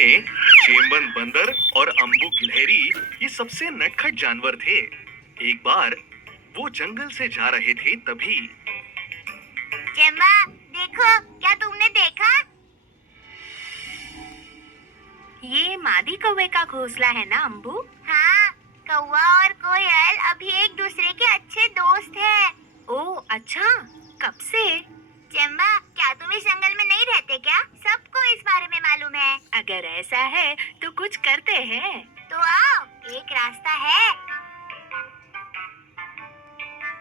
में चेम्बन बंदर और अम्बू गिलहरी ये सबसे नटखट जानवर थे। एक बार वो जंगल से जा रहे थे तभी चेम्बा, देखो, क्या तुमने देखा? ये मादी कौवे का घोंसला है ना अम्बू? हाँ, कौवा और कोयल अभी एक दूसरे के अच्छे दोस्त हैं। ओह अच्छा, कब से? चेम्बा, क्या तुम इस जंगल में नहीं रहते क्या? सबको इस बारे में मालूम है। अगर ऐसा है तो कुछ करते हैं। तो आओ, एक रास्ता है।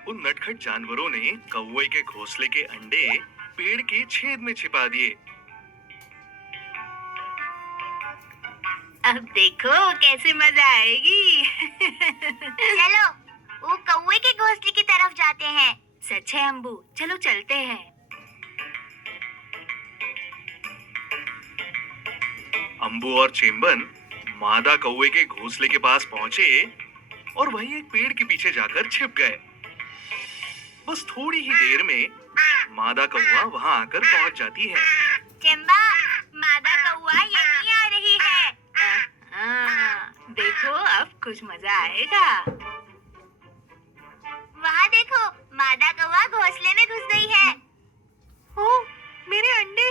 उन नटखट जानवरों ने कौवे के घोंसले के अंडे पेड़ के छेद में छिपा दिए। अब देखो कैसे मजा आएगी। चलो, वो कौवे के घोंसले की तरफ जाते हैं। सच है अम्बू, चलो चलते हैं। अम्बू और चेम्बन मादा कौवे के घोंसले के पास पहुंचे और वहीं एक पेड़ के पीछे जाकर छिप गए। बस थोड़ी ही देर में मादा कौवा वहां आकर पहुंच जाती है। चेम्बा, मादा कौवा यहीं आ रही है। देखो अब कुछ मजा आएगा। वहाँ देखो, मादा कौवा घोंसले में घुस गई है। ओह, मेरे अंडे!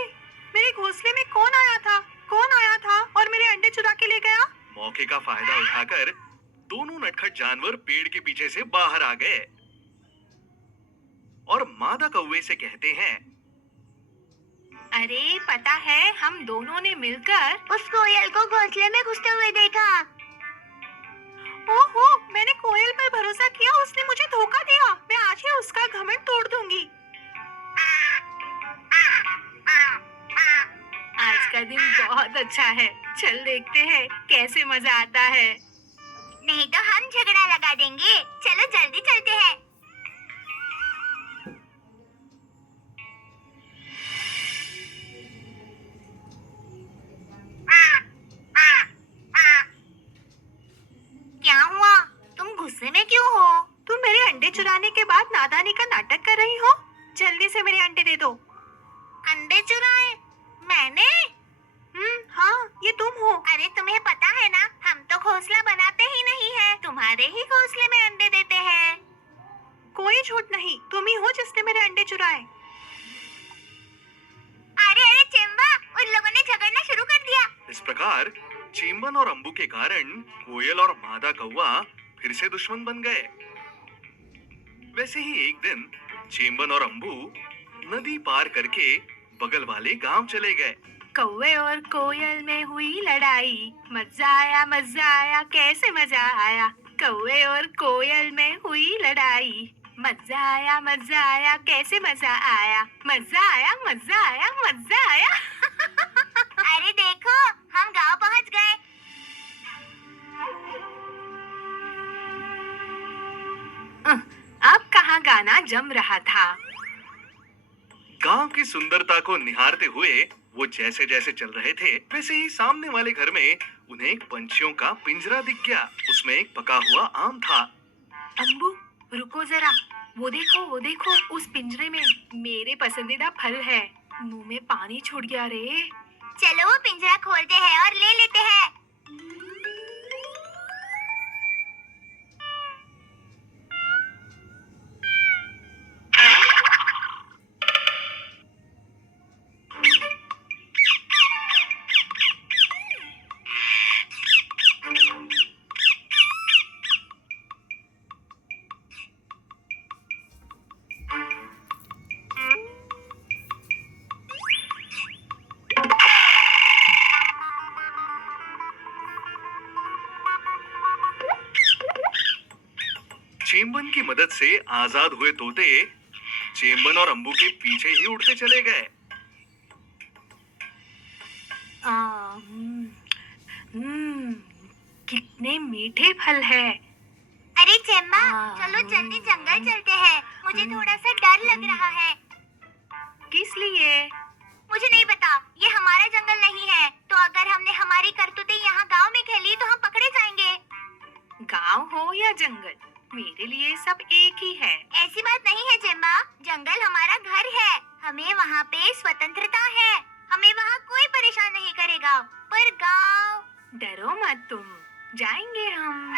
मेरे घोंसले में कौन आया था? कौन आया था और मेरे अंडे चुरा के ले गया? मौके का फायदा उठाकर दोनों नटखट जानवर पेड़ के पीछे से बाहर आ गए और मादा कौवे से कहते हैं, अरे पता है, हम दोनों ने मिलकर उस कोयल को घोंसले में घुसते हुए देखा। ओहो, मैंने कोयल पर भरोसा किया, उसने मुझे धोखा दिया। मैं आज ही उसका घमंड तोड़ दूंगी। आज का दिन बहुत अच्छा है, चल देखते हैं कैसे मजा आता है। नहीं तो हम झगड़ा लगा देंगे। चलो जल्दी चलते हैं। क्या हुआ? तुम गुस्से में क्यों हो? तुम मेरे अंडे चुराने के बाद नादानी का नाटक कर रही हो। जल्दी से मेरे अंडे दे दो। अंडे चुराए? मैंने? हाँ, ये तुम हो। अरे तुम्हें पता है ना, हम तो घोंसला बनाते ही नहीं है, तुम्हारे ही घोंसले में अंडे देते हैं। कोई झूठ नहीं, तुम ही हो जिसने मेरे अंडे चुराए। अरे अरे चेम्बा, उन लोगों ने झगड़ना शुरू कर दिया। इस प्रकार चेम्बन और अम्बू के कारण कोयल और मादा कौवा फिर से दुश्मन बन गए। वैसे ही एक दिन चेम्बन और अम्बू नदी पार करके बगल वाले गांव चले गए। कौवे और कोयल में हुई लड़ाई, मजा आया, कैसे मजा आया। कौवे और कोयल में हुई लड़ाई, मजा आया, कैसे मजा आया। मजा आया। अरे देखो, हम गांव पहुंच गए। अब कहाँ गाना जम रहा था। गांव की सुंदरता को निहारते हुए वो जैसे जैसे चल रहे थे, वैसे ही सामने वाले घर में उन्हें एक पंछियों का पिंजरा दिख गया। उसमें एक पका हुआ आम था। अम्बू, रुको जरा, वो देखो, उस पिंजरे में मेरे पसंदीदा फल है। मुंह में पानी छूट गया रे। चलो वो पिंजरा खोलते हैं और ले लेते हैं। चेम्बन की मदद से आजाद हुए तोते चेम्बन और अम्बू के पीछे ही उड़ते चले गए। कितने मीठे फल है। अरे चेम्बा, चलो जल्दी जंगल चलते हैं। मुझे थोड़ा सा डर लग रहा है। किस लिए? मुझे नहीं पता, ये हमारा जंगल नहीं है। तो अगर हमने हमारी करतूतें यहाँ गांव में खेली तो हम पकड़े जाएंगे। गांव हो या जंगल, मेरे लिए सब एक ही है। ऐसी बात नहीं है चेम्बा, जंगल हमारा घर है। हमें वहाँ पे स्वतंत्रता है। हमें वहाँ कोई परेशान नहीं करेगा। पर और गांव। डरो मत तुम, जाएंगे हम।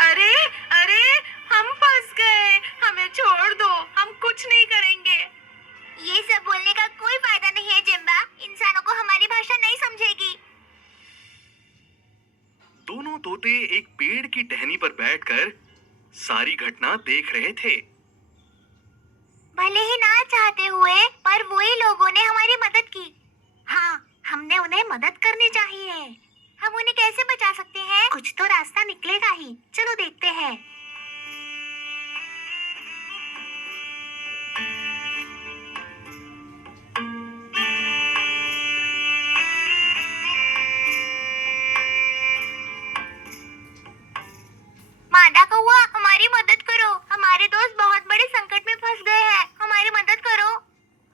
अरे अरे, हम फंस गए, हमें छोड़ दो, हम कुछ नहीं करेंगे। ये सब बोलने का कोई फायदा नहीं है जिम्बा, इंसानों को हमारी भाषा नहीं समझेगी। दोनों तोते एक पेड़ की टहनी पर बैठकर सारी घटना देख रहे थे। भले ही ना चाहते हुए, पर वही लोगों ने हमारी मदद की। हाँ, हमने उन्हें मदद करनी चाहिए। हम उन्हें कैसे बचा सकते हैं? कुछ तो रास्ता निकलेगा ही, चलो देखते हैं। मादा कौवा, हमारी मदद करो, हमारे दोस्त बहुत बड़े संकट में फंस गए हैं, हमारी मदद करो।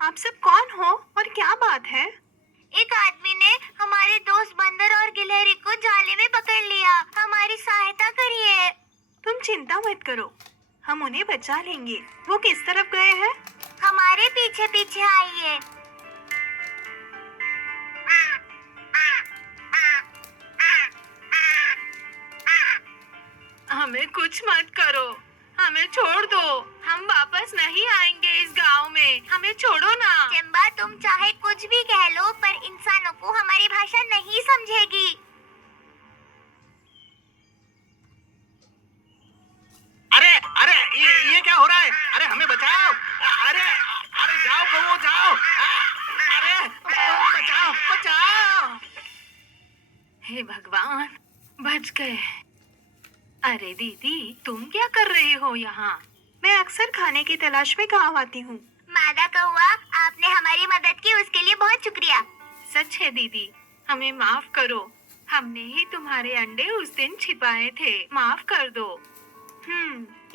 आप सब कौन हो और क्या बात है? एक आदमी ने हमारे दोस्त बंदर और गिलहरी को जाले में पकड़ लिया, हमारी सहायता करिए। तुम चिंता मत करो, हम उन्हें बचा लेंगे। वो किस तरफ गए हैं? हमारे पीछे पीछे आइए। हमें कुछ मत करो, हमें छोड़ दो, हम वापस नहीं आएंगे इस गांव में, हमें छोड़ो ना। चिंबा, तुम चाहे कुछ भी कह लो, पर इंसानों को हमारी भाषा नहीं समझेगी। अरे अरे, ये क्या हो रहा है? अरे हमें बचाओ! अरे अरे, जाओ कौवो जाओ! अरे बचाओ बचाओ! हे भगवान, बच गए। अरे दीदी, तुम क्या कर रही हो यहाँ? मैं अक्सर खाने की तलाश में गाँव आती हूँ। मादा कौवा, आपने हमारी मदद की, उसके लिए बहुत शुक्रिया। सच है दीदी, हमें माफ करो, हमने ही तुम्हारे अंडे उस दिन छिपाए थे, माफ कर दो।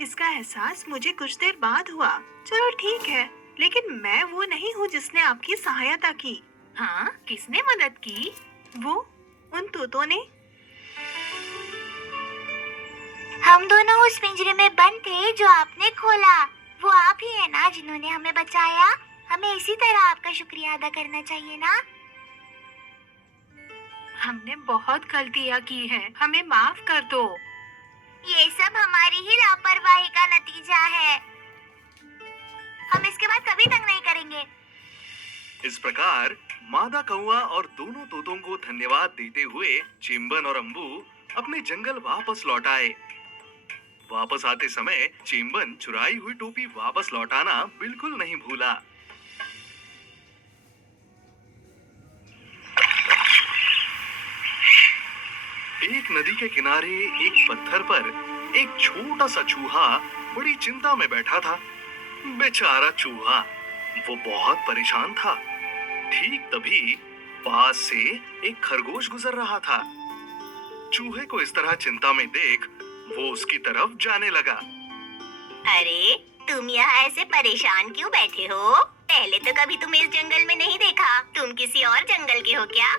इसका एहसास मुझे कुछ देर बाद हुआ। चलो ठीक है, लेकिन मैं वो नहीं हूँ जिसने आपकी सहायता की। हाँ, किसने मदद की? वो उन तोतों ने। हम दोनों उस पिंजरे में बंद थे जो आपने खोला। वो आप ही है ना जिन्होंने हमें बचाया? हमें इसी तरह आपका शुक्रिया अदा करना चाहिए ना? हमने बहुत गलतियाँ की हैं, हमें माफ कर दो। ये सब हमारी ही लापरवाही का नतीजा है। हम इसके बाद कभी तंग नहीं करेंगे। इस प्रकार मादा कौवा और दोनों तोतों को धन्यवाद देते हुए चिंबन और अम्बू अपने जंगल वापस लौट आए। वापस आते समय चिंबन चुराई हुई टोपी वापस लौटाना बिल्कुल नहीं भूला। एक नदी के किनारे एक पत्थर पर एक छोटा सा चूहा बड़ी चिंता में बैठा था। बेचारा चूहा, वो बहुत परेशान था। ठीक तभी पास से एक खरगोश गुजर रहा था। चूहे को इस तरह चिंता में देख वो उसकी तरफ जाने लगा। अरे, तुम यहाँ ऐसे परेशान क्यों बैठे हो? पहले तो कभी तुम्हें इस जंगल में नहीं देखा। तुम किसी और जंगल के हो क्या?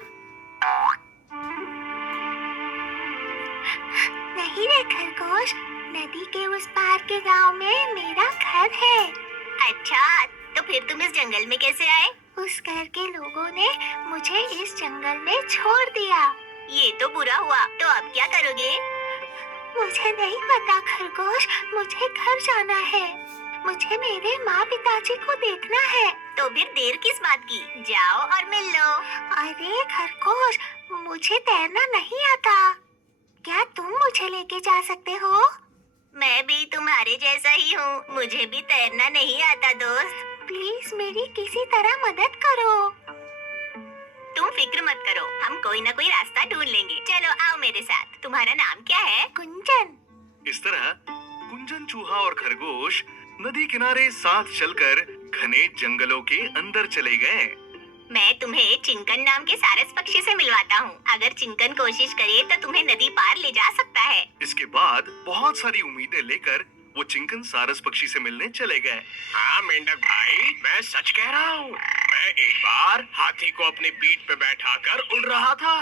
नहीं रे खरगोश, नदी के उस पार के गांव में मेरा घर है। अच्छा, तो फिर तुम इस जंगल में कैसे आए? उस घर के लोगों ने मुझे इस जंगल में छोड़ दिया। ये तो बुरा हुआ, तो अब क्या करोगे? मुझे नहीं पता खरगोश, मुझे घर जाना है। मुझे मेरे माँ पिताजी को देखना है। तो फिर देर किस बात की? जाओ और मिल लो। अरे खरगोश, मुझे तैरना नहीं आता। क्या तुम मुझे लेके जा सकते हो? मैं भी तुम्हारे जैसा ही हूँ, मुझे भी तैरना नहीं आता दोस्त। प्लीज मेरी किसी तरह मदद करो। तुम फिक्र मत करो, हम कोई ना कोई रास्ता ढूंढ लेंगे। चलो आओ मेरे साथ। तुम्हारा नाम क्या है? कुंजन। इस तरह कुंजन चूहा और खरगोश नदी किनारे साथ चलकर घने जंगलों के अंदर चले गए। मैं तुम्हें चिंकन नाम के सारस पक्षी से मिलवाता हूँ। अगर चिंकन कोशिश करे तो तुम्हें नदी पार ले जा सकता है। इसके बाद बहुत सारी उम्मीदें लेकर वो चिंकन सारस पक्षी से मिलने चले गए। हाँ मेंढक भाई, मैं सच कह रहा हूँ। मैं एक बार हाथी को अपनी पीठ पे बैठाकर उड़ रहा था।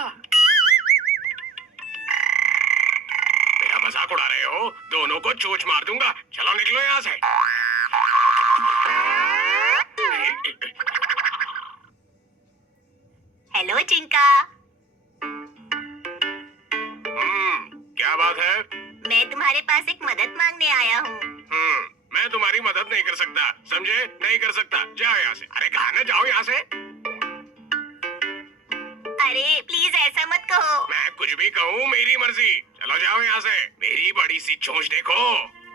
मेरा मजाक उड़ा रहे हो? दोनों को चोंच मार दूंगा। चलो निकलो यहाँ से। तुम्हारे पास एक मदद मांगने आया हूँ। मैं तुम्हारी मदद नहीं कर सकता, समझे? नहीं कर सकता। जाओ यहाँ से। अरे कहा ना, जाओ यहाँ से। अरे प्लीज ऐसा मत कहो। मैं कुछ भी कहूँ मेरी मर्जी। चलो जाओ यहाँ से। मेरी बड़ी सी चोंच देखो।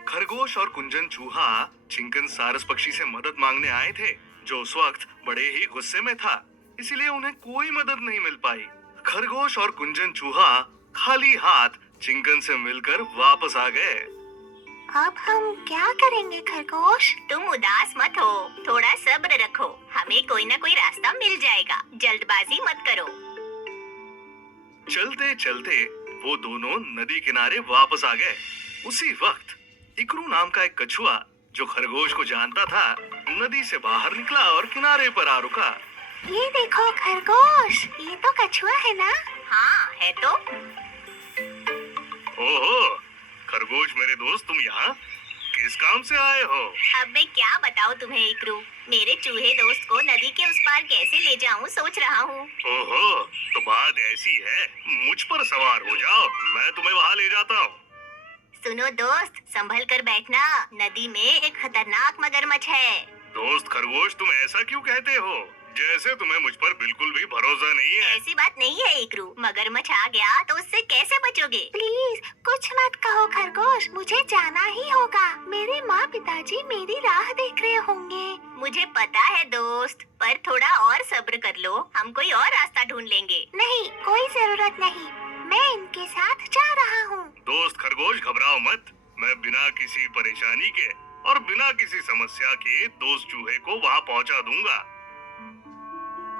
खरगोश और कुंजन चूहा चिंकन सारस पक्षी से मदद मांगने आए थे, जो उस वक्त बड़े ही गुस्से में था, इसलिए उन्हें कोई मदद नहीं मिल पाई। खरगोश और कुंजन चूहा खाली हाथ चिंकन से मिलकर वापस आ गए। अब हम क्या करेंगे खरगोश? तुम उदास मत हो, थोड़ा सब्र रखो, हमें कोई ना कोई रास्ता मिल जाएगा। जल्दबाजी मत करो। चलते चलते वो दोनों नदी किनारे वापस आ गए। उसी वक्त इकरू नाम का एक कछुआ, जो खरगोश को जानता था, नदी से बाहर निकला और किनारे पर आ रुका। ये देखो खरगोश, ये तो कछुआ है ना? हाँ है तो। ओहो, खरगोश मेरे दोस्त, तुम यहाँ किस काम से आए हो? अब मैं क्या बताऊँ तुम्हें इकरू, मेरे चूहे दोस्त को नदी के उस पार कैसे ले जाऊँ सोच रहा हूँ। ओहो, तो बात ऐसी है, मुझ पर सवार हो जाओ, मैं तुम्हें वहाँ ले जाता हूँ। सुनो दोस्त, संभल कर बैठना, नदी में एक खतरनाक मगरमच्छ है। दोस्त खरगोश, तुम ऐसा क्यों कहते हो? जैसे तुम्हें मुझ पर बिल्कुल भी भरोसा नहीं है। ऐसी बात नहीं है इकरू, मगरमच्छ आ गया तो उससे कैसे बचोगे? प्लीज कुछ मत कहो खरगोश, मुझे जाना ही होगा। मेरे माँ पिताजी मेरी राह देख रहे होंगे। मुझे पता है दोस्त, पर थोड़ा और सब्र कर लो, हम कोई और रास्ता ढूंढ लेंगे। नहीं, कोई जरूरत नहीं, मैं इनके साथ जा रहा हूँ। दोस्त खरगोश, घबराओ मत, मैं बिना किसी परेशानी के और बिना किसी समस्या के दोस्त चूहे को वहाँ पहुँचा दूंगा।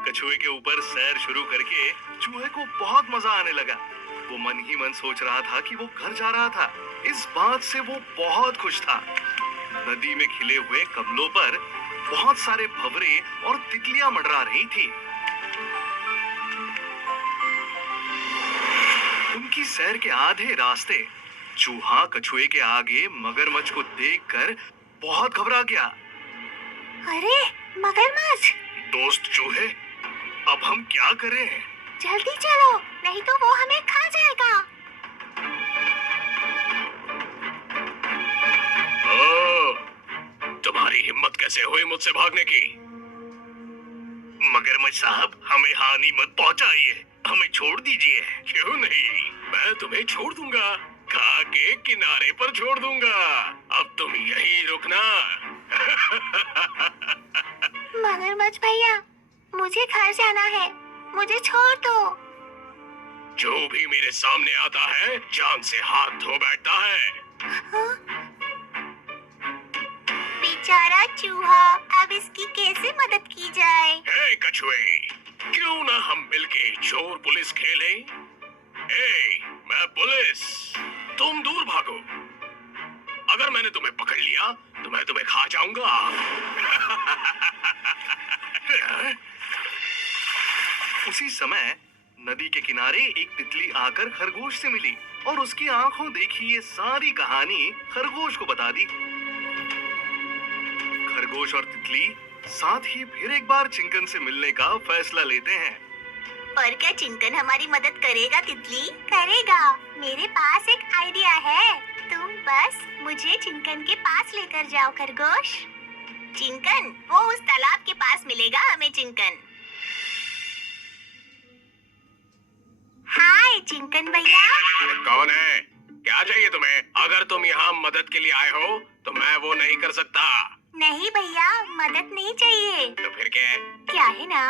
कछुए के ऊपर सैर शुरू करके चूहे को बहुत मजा आने लगा। वो मन ही मन सोच रहा था कि वो घर जा रहा था। इस बात से वो बहुत खुश था। नदी में खिले हुए कमलों पर बहुत सारे भंवरे और तितलियां मंडरा रही थी। उनकी सैर के आधे रास्ते चूहा कछुए के आगे मगरमच्छ को देखकर बहुत घबरा गया। अरे मगरमच्छ! दोस्त चूहे, अब हम क्या करें? जल्दी चलो, नहीं तो वो हमें खा जाएगा। ओह, तुम्हारी हिम्मत कैसे हुई मुझसे भागने की? मगरमच्छ साहब, हमें हानि मत पहुंचाइए, हमें छोड़ दीजिए। क्यों नहीं, मैं तुम्हें छोड़ दूंगा, खा के किनारे पर छोड़ दूंगा। अब तुम यहीं रुकना। मगरमच्छ भैया, मुझे घर जाना है, मुझे छोड़ दो। जो भी मेरे सामने आता है जान से हाथ धो बैठता है। हाँ? बेचारा चूहा, अब इसकी कैसे मदद की जाए? हे कछुए, क्यों ना हम मिलके चोर पुलिस खेलें? मैं पुलिस, तुम दूर भागो। अगर मैंने तुम्हें पकड़ लिया तो मैं तुम्हें खा जाऊंगा। उसी समय नदी के किनारे एक तितली आकर खरगोश से मिली और उसकी आंखों देखी ये सारी कहानी खरगोश को बता दी। खरगोश और तितली साथ ही फिर एक बार चिंकन से मिलने का फैसला लेते हैं। पर क्या चिंकन हमारी मदद करेगा तितली? करेगा, मेरे पास एक आइडिया है, तुम बस मुझे चिंकन के पास लेकर जाओ खरगोश। चिंकन, वो उस तालाब के पास मिलेगा हमें चिंकन। हाय चिंकन भैया। अरे कौन है? क्या चाहिए तुम्हें? अगर तुम यहाँ मदद के लिए आए हो तो मैं वो नहीं कर सकता। नहीं भैया, मदद नहीं चाहिए। तो फिर क्या है? क्या है ना,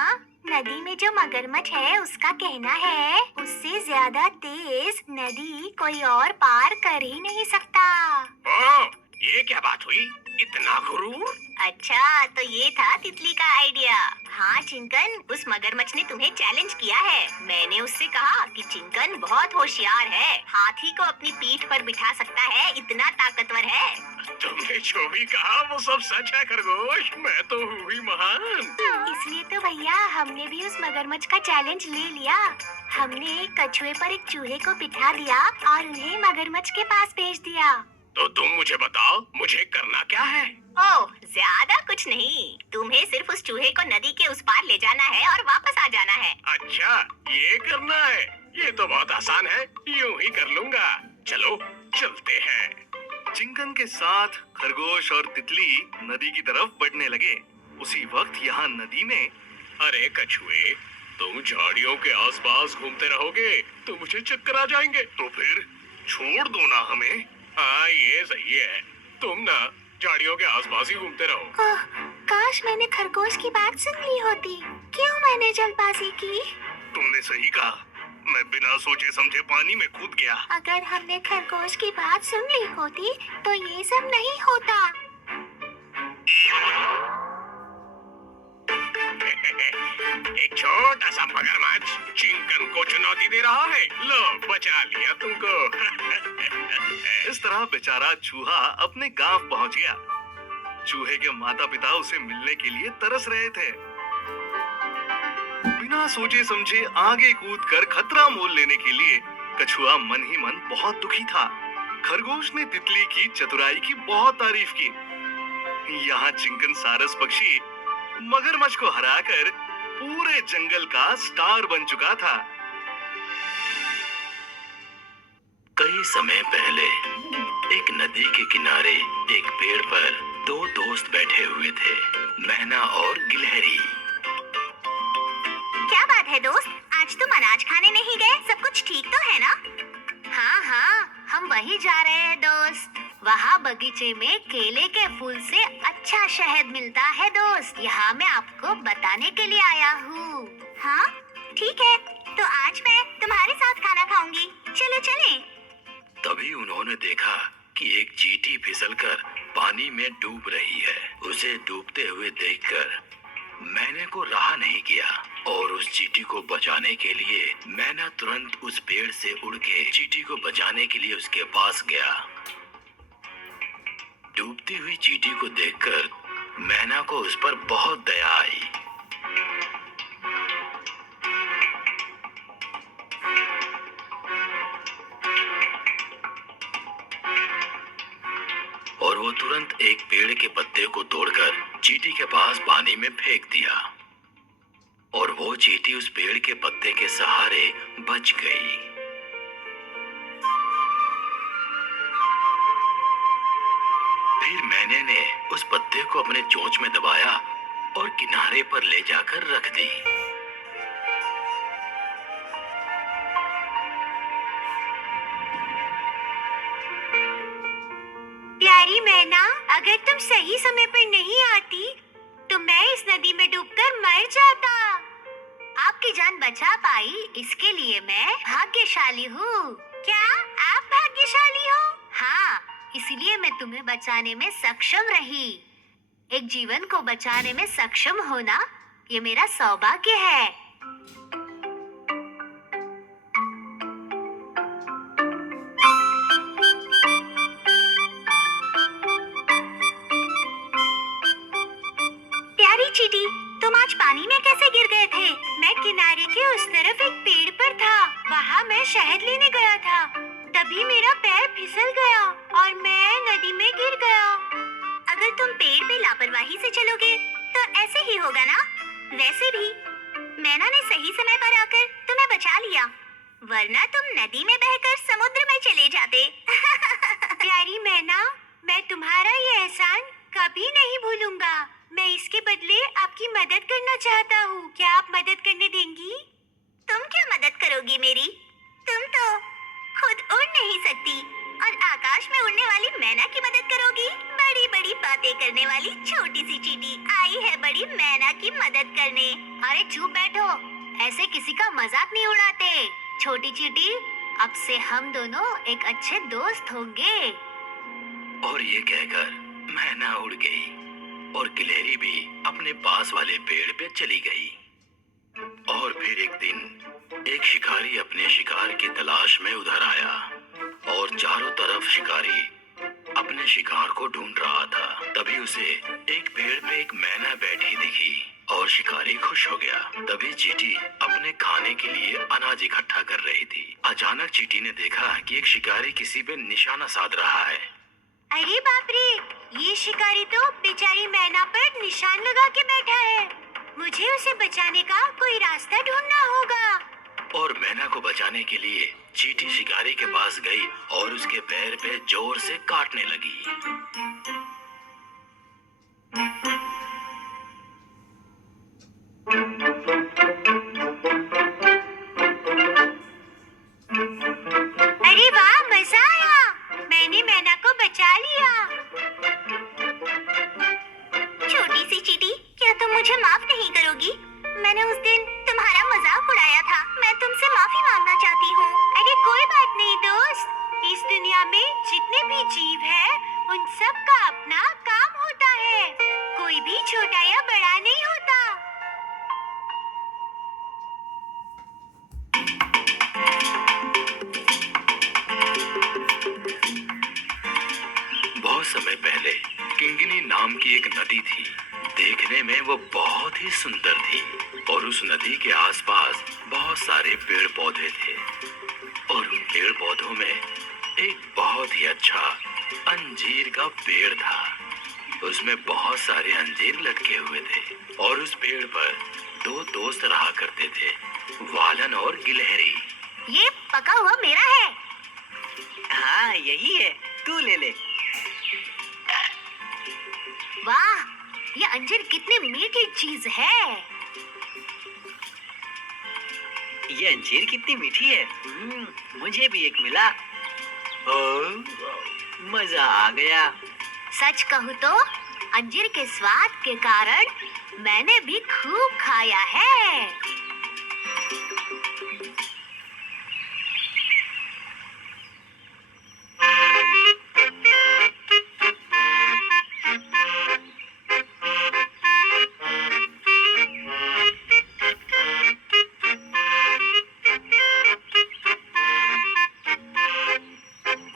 नदी में जो मगरमच्छ है उसका कहना है उससे ज्यादा तेज नदी कोई और पार कर ही नहीं सकता। ओह, ये क्या बात हुई? इतना गुरूर? अच्छा, तो ये था तितली का आइडिया। हाँ चिंकन, उस मगरमच्छ ने तुम्हें चैलेंज किया है। मैंने उससे कहा कि चिंकन बहुत होशियार है, हाथी को अपनी पीठ पर बिठा सकता है, इतना ताकतवर है। तुमने जो भी कहा वो सब सच है खरगोश, मैं तो हूँ ही महान। इसलिए तो भैया हमने भी उस मगरमच्छ का चैलेंज ले लिया। हमने एक कछुए पर एक चूहे को बिठा दिया और उन्हें मगरमच्छ के पास भेज दिया। तो तुम मुझे बताओ, मुझे करना क्या है? ओह, ज्यादा कुछ नहीं, तुम्हें सिर्फ उस चूहे को नदी के उस पार ले जाना है और वापस आ जाना है। अच्छा, ये करना है? ये तो बहुत आसान है, यूं ही कर लूंगा। चलो चलते हैं। चिंकन के साथ खरगोश और तितली नदी की तरफ बढ़ने लगे। उसी वक्त यहाँ नदी में अरे कछुए, तुम झाड़ियों के आसपास घूमते रहोगे तो मुझे चक्कर आ जाएंगे। तो फिर छोड़ दो ना हमें। हाँ, ये सही है। तुम ना झाड़ियों के आसपास ही घूमते रहो। ओह, काश मैंने खरगोश की बात सुन ली होती। क्यों मैंने जल्दबाजी की? तुमने सही कहा, मैं बिना सोचे समझे पानी में कूद गया। अगर हमने खरगोश की बात सुन ली होती तो ये सब नहीं होता। एक छोटा सा मगरमच्छ चिंकन को चुनौती दे रहा है। लो, बचा लिया तुमको। इस तरह बेचारा चूहा अपने गांव पहुंच गया। चूहे के माता पिता उसे मिलने के लिए तरस रहे थे। बिना सोचे समझे आगे कूदकर खतरा मोल लेने के लिए कछुआ मन ही मन बहुत दुखी था। खरगोश ने तितली की चतुराई की बहुत तारीफ की। यहाँ चिंकन सारस पक्षी मगरमच्छ को हराकर पूरे जंगल का स्टार बन चुका था। कई समय पहले एक नदी के किनारे एक पेड़ पर दो दोस्त बैठे हुए थे, मैना और गिलहरी। क्या बात है दोस्त, आज तुम अनाज खाने नहीं गए? सब कुछ ठीक तो है ना? हाँ हाँ, हम वहीं जा रहे हैं दोस्त। वहाँ बगीचे में केले के फूल से अच्छा शहद मिलता है दोस्त। यहाँ मैं आपको बताने के लिए आया हूँ। हाँ ठीक है, तो आज मैं तुम्हारे साथ खाना खाऊंगी। चलो चलें। तभी उन्होंने देखा कि एक चींटी फिसलकर पानी में डूब रही है। उसे डूबते हुए देखकर मैने को रहा नहीं किया और उस चींटी को बचाने के लिए मैना तुरंत उस पेड़ से उड़ के चींटी को बचाने के लिए उसके पास गया। डूबती हुई चींटी को देखकर मैना को उस पर बहुत दया आई। और वो तुरंत एक पेड़ के पत्ते को तोड़कर चींटी के पास पानी में फेंक दिया और वो चींटी उस पेड़ के पत्ते के सहारे बच गई। फिर मैंने ने उस पत्ते को अपने चोंच में दबाया और किनारे पर ले जाकर रख दी। प्यारी मैना, अगर तुम सही समय पर नहीं आती तो मैं इस नदी में डूबकर मर जाता। आपकी जान बचा पाई, इसके लिए मैं भाग्यशाली हूँ। क्या आप भाग्यशाली हो? हाँ, इसलिए मैं तुम्हें बचाने में सक्षम रही। एक जीवन को बचाने में सक्षम होना ये मेरा सौभाग्य है। प्यारी चींटी, तुम आज पानी में कैसे गिर गए थे? मैं किनारे के उस तरफ एक पेड़ पर था। वहाँ मैं शहद लेने गया था। तभी मेरा पैर फिसल गया और मैं नदी में गिर गया। अगर तुम पेड़ पे लापरवाही से चलोगे तो ऐसे ही होगा ना? वैसे भी मैना ने सही समय पर आकर तुम्हें बचा लिया, वरना तुम नदी में बहकर समुद्र में चले जाते। प्यारी मैना, मैं तुम्हारा ये एहसान कभी नहीं भूलूंगा। मैं इसके बदले आपकी मदद करना चाहता हूँ। क्या आप मदद करने देंगी? तुम क्या मदद करोगी मेरी? तुम तो खुद उड़ नहीं सकती और आकाश में उड़ने वाली मैना की मदद करोगी? बड़ी बड़ी बातें करने वाली छोटी सी चींटी आई है बड़ी मैना की मदद करने। अरे चुप बैठो, ऐसे किसी का मजाक नहीं उड़ाते। छोटी चींटी, अब से हम दोनों एक अच्छे दोस्त होंगे। और ये कहकर मैना उड़ गई और गिलहरी भी अपने पास वाले पेड़ पे चली गई। और फिर एक दिन एक शिकारी अपने शिकार की तलाश में उधर आया और चारों तरफ शिकारी अपने शिकार को ढूंढ रहा था। तभी उसे एक पेड़ पे एक मैना बैठी दिखी और शिकारी खुश हो गया। तभी चींटी अपने खाने के लिए अनाज इकट्ठा कर रही थी। अचानक चींटी ने देखा कि एक शिकारी किसी पे निशाना साध रहा है। अरे बाप रे, ये शिकारी तो बेचारी मैना पर निशान लगा के बैठा है। मुझे उसे बचाने का कोई रास्ता ढूंढना होगा। और मैना को बचाने के लिए चींटी शिकारी के पास गई और उसके पैर पे जोर से काटने लगी। अरे वाह, मजा आया। मैंने मैना को बचा लिया। छोटी सी चींटी, क्या तुम मुझे माफ नहीं करोगी? मैंने उस दिन तुम्हारा मजाक उड़ाया था। मैं तुमसे माफी मांगना चाहती हूँ। अरे कोई बात नहीं दोस्त। इस दुनिया में जितने भी जीव हैं, उन सब का अपना काम होता है। कोई भी छोटा या बड़ा नहीं होता। बहुत समय पहले किंगनी नाम की एक नदी थी। देखने में वो बहुत ही सुंदर थी और उस नदी के आसपास बहुत सारे पेड़ पौधे थे और उन पेड़ पौधों में एक बहुत ही अच्छा अंजीर का पेड़ था। उसमें बहुत सारे अंजीर लटके हुए थे और उस पेड़ पर दो दोस्त रहा करते थे, वालन और गिलहरी। ये पका हुआ मेरा है। हाँ यही है, तू ले ले। वाह, ये अंजीर कितनी मीठी चीज है। ये अंजीर कितनी मीठी है। मुझे भी एक मिला। ओह, मजा आ गया। सच कहूँ तो अंजीर के स्वाद के कारण मैंने भी खूब खाया है।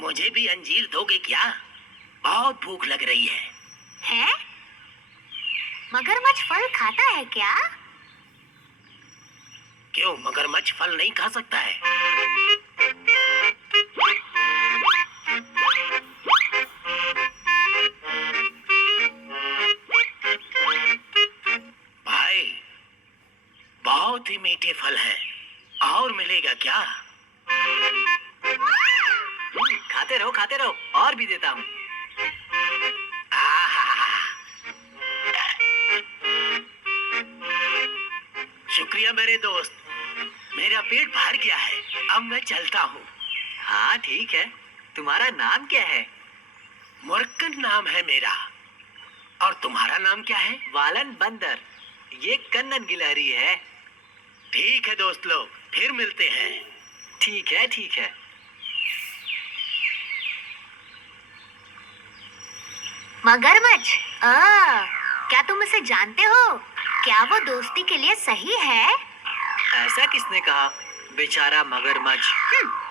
मुझे भी अंजीर दोगे क्या? बहुत भूख लग रही है। हैं? मगरमच्छ फल खाता है क्या? क्यों, मगरमच्छ फल नहीं खा सकता है? भाई, बहुत ही मीठे फल हैं। और मिलेगा क्या? खाते रहो, और भी देता हूँ। शुक्रिया मेरे दोस्त, मेरा पेट भर गया है। अब मैं चलता हूँ। हाँ ठीक है, तुम्हारा नाम क्या है? मुरक्कन नाम है मेरा। और तुम्हारा नाम क्या है? वालन बंदर। ये कन्नन गिलहरी है। ठीक है दोस्त लोग, फिर मिलते हैं। ठीक है ठीक है। मगरमच्छ, क्या तुम इसे जानते हो? क्या वो दोस्ती के लिए सही है? ऐसा किसने कहा? बेचारा मगरमच्छ।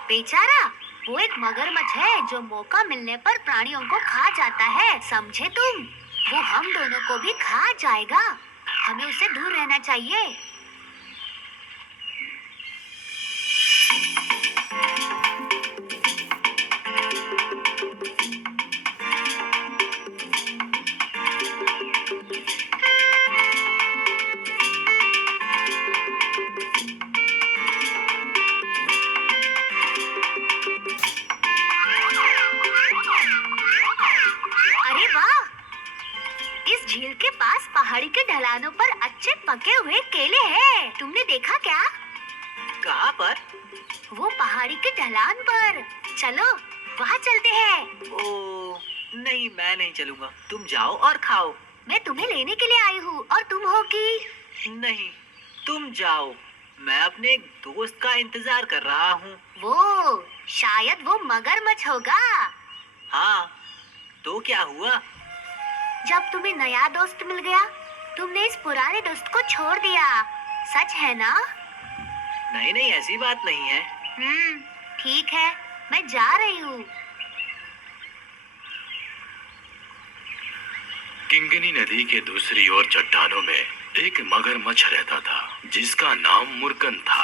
बेचारा? वो एक मगरमच्छ है जो मौका मिलने पर प्राणियों को खा जाता है, समझे तुम? वो हम दोनों को भी खा जाएगा। हमें उससे दूर रहना चाहिए। अरे वाह! इस झील के पास पहाड़ी के ढलानों पर अच्छे पके हुए केले हैं। तुमने देखा क्या? कहाँ पर? वो पहाड़ी के ढलान पर। चलो वहाँ चलते हैं। ओ नहीं, मैं नहीं चलूंगा। तुम जाओ और खाओ। मैं तुम्हें लेने के लिए आई हूँ और तुम हो कि? नहीं, तुम जाओ। मैं अपने एक दोस्त का इंतजार कर रहा हूँ। वो शायद वो मगरमच्छ होगा। हाँ, तो क्या हुआ? जब तुम्हें नया दोस्त मिल गया, तुमने इस पुराने दोस्त को छोड़ दिया। सच है ना? नहीं नहीं, ऐसी बात नहीं है। ठीक है, मैं जा रही हूँ। किंगनी नदी के दूसरी ओर चट्टानों में एक मगरमच्छ रहता था जिसका नाम मुर्कन था।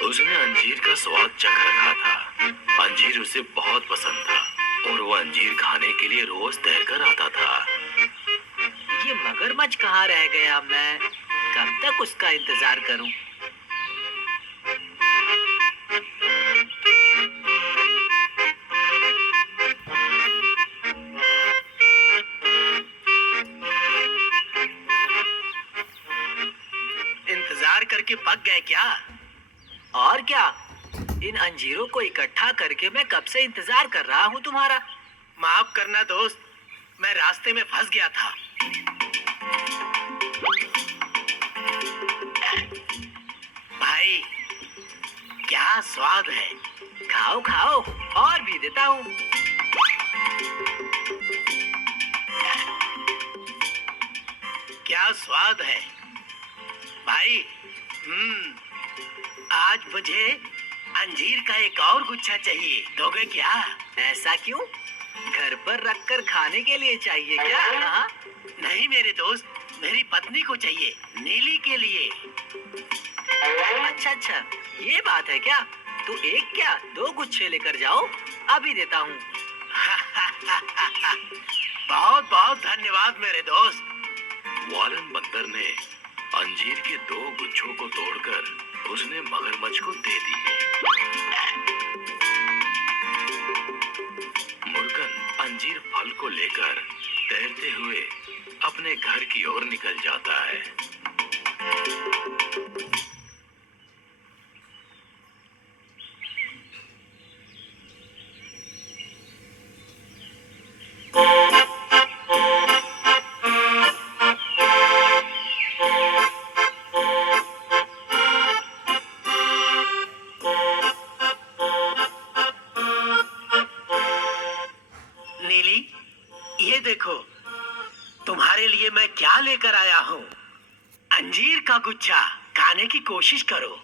उसने अंजीर का स्वाद चख रखा था। अंजीर उसे बहुत पसंद था और वो अंजीर खाने के लिए रोज तैर कर आता था। ये मगरमच्छ कहाँ रह गया? मैं कब तक उसका इंतजार करूं? इंतजार करके पक गए क्या? और क्या, इन अंजीरों को इकट्ठा करके मैं कब से इंतजार कर रहा हूँ तुम्हारा। माफ करना दोस्त, मैं रास्ते में फंस गया था। भाई, क्या स्वाद है। खाओ खाओ, और भी देता हूँ। क्या स्वाद है भाई। आज मुझे अंजीर का एक और गुच्छा चाहिए, दोगे क्या? ऐसा क्यों? घर पर रखकर खाने के लिए चाहिए क्या? हाँ? नहीं मेरे दोस्त, मेरी पत्नी को चाहिए, नीली के लिए। अच्छा अच्छा, ये बात है क्या? तो एक क्या, 2 गुच्छे लेकर जाओ, अभी देता हूँ। बहुत बहुत धन्यवाद मेरे दोस्त। वालन बंदर ने अंजीर के 2 गुच्छों को तोड़कर उसने मगरमच्छ को दे दी। मुर्गन अंजीर फल को लेकर तैरते हुए अपने घर की ओर निकल जाता है। नीली, ये देखो, तुम्हारे लिए मैं क्या लेकर आया हूँ। अंजीर का गुच्छा, खाने की कोशिश करो।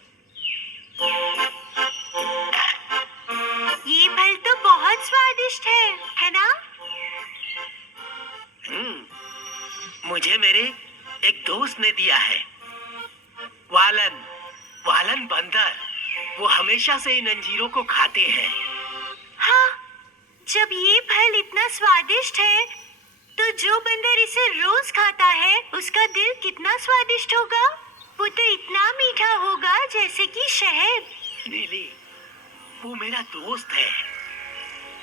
ये फल तो बहुत स्वादिष्ट है ना? मुझे मेरे एक दोस्त ने दिया है, वालन वालन बंदर। वो हमेशा से इन अंजीरों को खाते हैं। हाँ, जब ये फल इतना स्वादिष्ट है, तो जो बंदर इसे रोज खाता है, उसका दिल कितना स्वादिष्ट होगा। वो तो इतना मीठा होगा जैसे कि शहद। नीली, वो मेरा दोस्त है,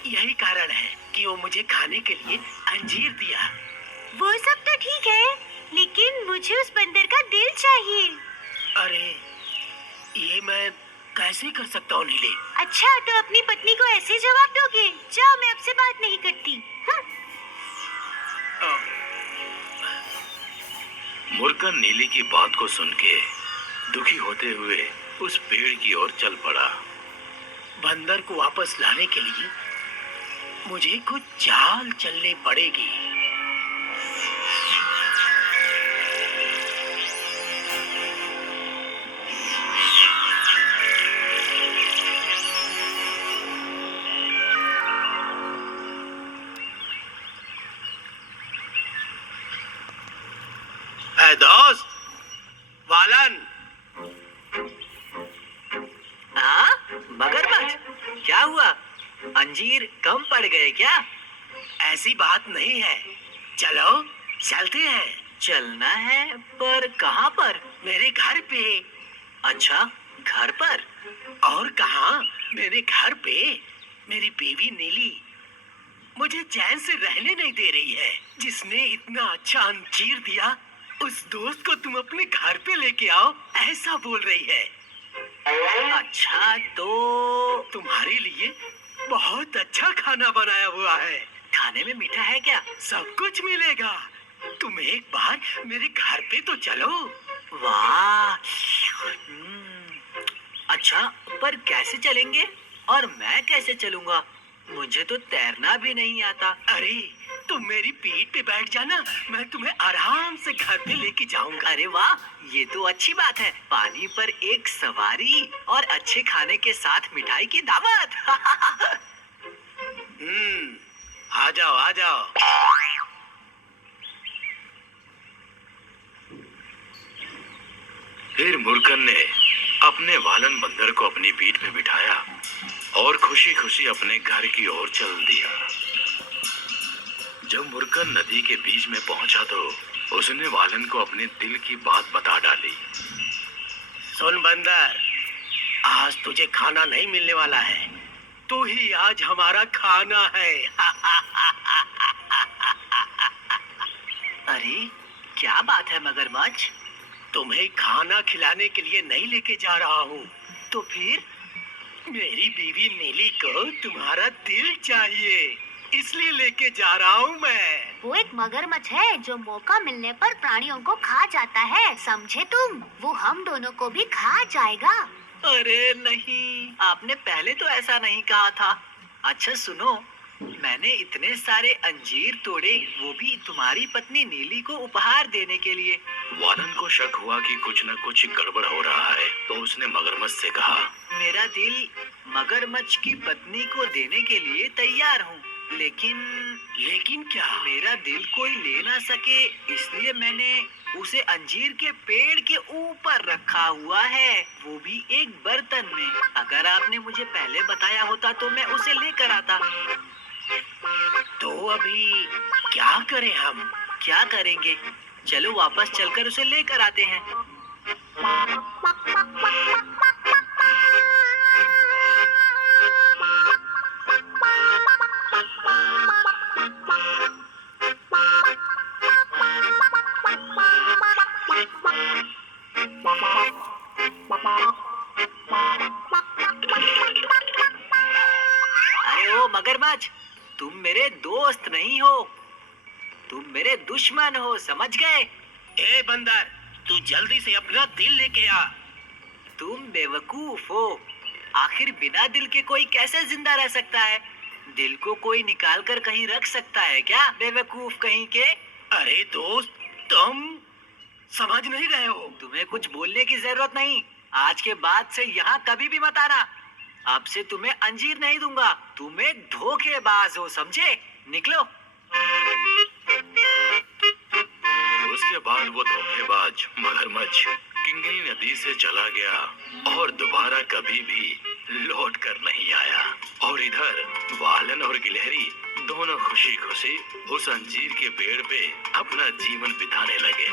यही कारण है कि वो मुझे खाने के लिए अंजीर दिया। वो सब तो ठीक है, लेकिन मुझे उस बंदर का दिल चाहिए। अरे, ये मैं कैसे कर सकता हूँ नीली? अच्छा, तो अपनी पत्नी को ऐसे जवाब दोगे? जाओ, मैं आपसे बात नहीं करती। मुर्गन नीली की बात को सुन के दुखी होते हुए उस पेड़ की ओर चल पड़ा। बंदर को वापस लाने के लिए मुझे कुछ चाल चलनी पड़ेगी। दोस्त वालन। हाँ, मगरमच्छ, क्या हुआ? अंजीर कम पड़ गए क्या? ऐसी बात नहीं है, चलो चलते हैं। चलना है, पर कहाँ पर? मेरे घर पे। अच्छा, घर पर? और कहाँ? मेरे घर पे मेरी बीवी नीली मुझे चैन से रहने नहीं दे रही है। जिसने इतना अच्छा अंजीर दिया, उस दोस्त को तुम अपने घर पे लेके आओ, ऐसा बोल रही है। अच्छा, तो तुम्हारे लिए बहुत अच्छा खाना बनाया हुआ है। खाने में मीठा है क्या? सब कुछ मिलेगा। तुम एक बार मेरे घर पे तो चलो। वाह। अच्छा, पर कैसे चलेंगे? और मैं कैसे चलूंगा? मुझे तो तैरना भी नहीं आता। अरे, तुम मेरी पीठ पे बैठ जाना, मैं तुम्हें आराम से घर पे लेके जाऊंगा। अरे वाह, ये तो अच्छी बात है। पानी पर एक सवारी और अच्छे खाने के साथ मिठाई की दावत। आ जाओ आ जाओ। फिर मुर्गन ने अपने वालन बंदर को अपनी पीठ पे बिठाया और खुशी खुशी अपने घर की ओर चल दिया। जब मुर्गन नदी के बीच में पहुंचा तो उसने वालन को अपने दिल की बात बता डाली। सुन बंदर, आज तुझे खाना नहीं मिलने वाला है, तू ही आज हमारा खाना है। अरे, क्या बात है मगरमच्छ? तुम्हें खाना खिलाने के लिए नहीं लेके जा रहा हूँ। तो फिर? मेरी बीवी नीली को तुम्हारा दिल चाहिए, इसलिए लेके जा रहा हूँ मैं। वो एक मगरमच्छ है जो मौका मिलने पर प्राणियों को खा जाता है, समझे तुम? वो हम दोनों को भी खा जाएगा। अरे नहीं, आपने पहले तो ऐसा नहीं कहा था। अच्छा सुनो, मैंने इतने सारे अंजीर तोड़े, वो भी तुम्हारी पत्नी नीली को उपहार देने के लिए। वालन को शक हुआ कि कुछ न कुछ गड़बड़ हो रहा है, तो उसने मगरमच्छ से कहा, मेरा दिल मगरमच्छ की पत्नी को देने के लिए तैयार हूँ, लेकिन क्या? मेरा दिल कोई ले ना सके, इसलिए मैंने उसे अंजीर के पेड़ के ऊपर रखा हुआ है, वो भी एक बर्तन में। अगर आपने मुझे पहले बताया होता तो मैं उसे लेकर आता। तो अभी क्या करें हम? क्या करेंगे? चलो वापस चलकर उसे लेकर आते हैं। अरे ओ मगरमच्छ, तुम मेरे दोस्त नहीं हो, तुम मेरे दुश्मन हो, समझ गए? ए बंदर, तू जल्दी से अपना दिल लेके आ। तुम बेवकूफ हो, आखिर बिना दिल के कोई कैसे जिंदा रह सकता है? दिल को कोई निकाल कर कहीं रख सकता है क्या, बेवकूफ कहीं के? अरे दोस्त, तुम समझ नहीं रहे हो। तुम्हें कुछ बोलने की जरूरत नहीं, आज के बाद से यहाँ कभी भी मत आना। अब से तुम्हें अंजीर नहीं दूंगा, तुम एक धोखेबाज हो, समझे? निकलो। उसके बाद वो धोखेबाज मगरमच्छ किंगनी नदी से चला गया और दोबारा कभी भी लौट कर नहीं आया। और इधर वालन और गिलहरी दोनों खुशी खुशी उस अंजीर के पेड़ पे अपना जीवन बिताने लगे।